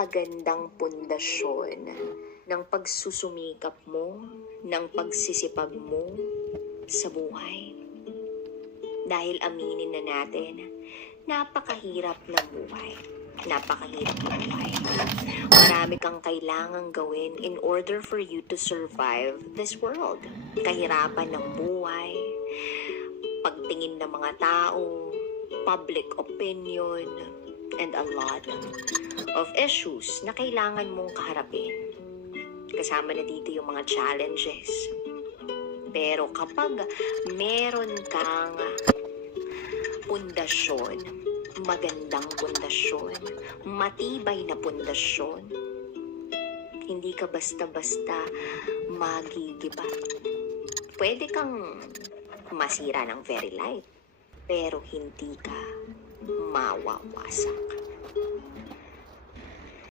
Magandang pundasyon ng pagsusumikap mo, ng pagsisipag mo sa buhay. Dahil aminin na natin, napakahirap ng buhay. Napakahirap ng buhay. Marami kang kailangang gawin in order for you to survive this world. Kahirapan ng buhay, pagtingin ng mga tao, public opinion, and a lot of issues na kailangan mong kaharapin. Kasama na dito yung mga challenges. Pero kapag meron kang pundasyon, magandang pundasyon, matibay na pundasyon, hindi ka basta-basta magigiba. Pwede kang masira ng very light, pero hindi ka mawawasak.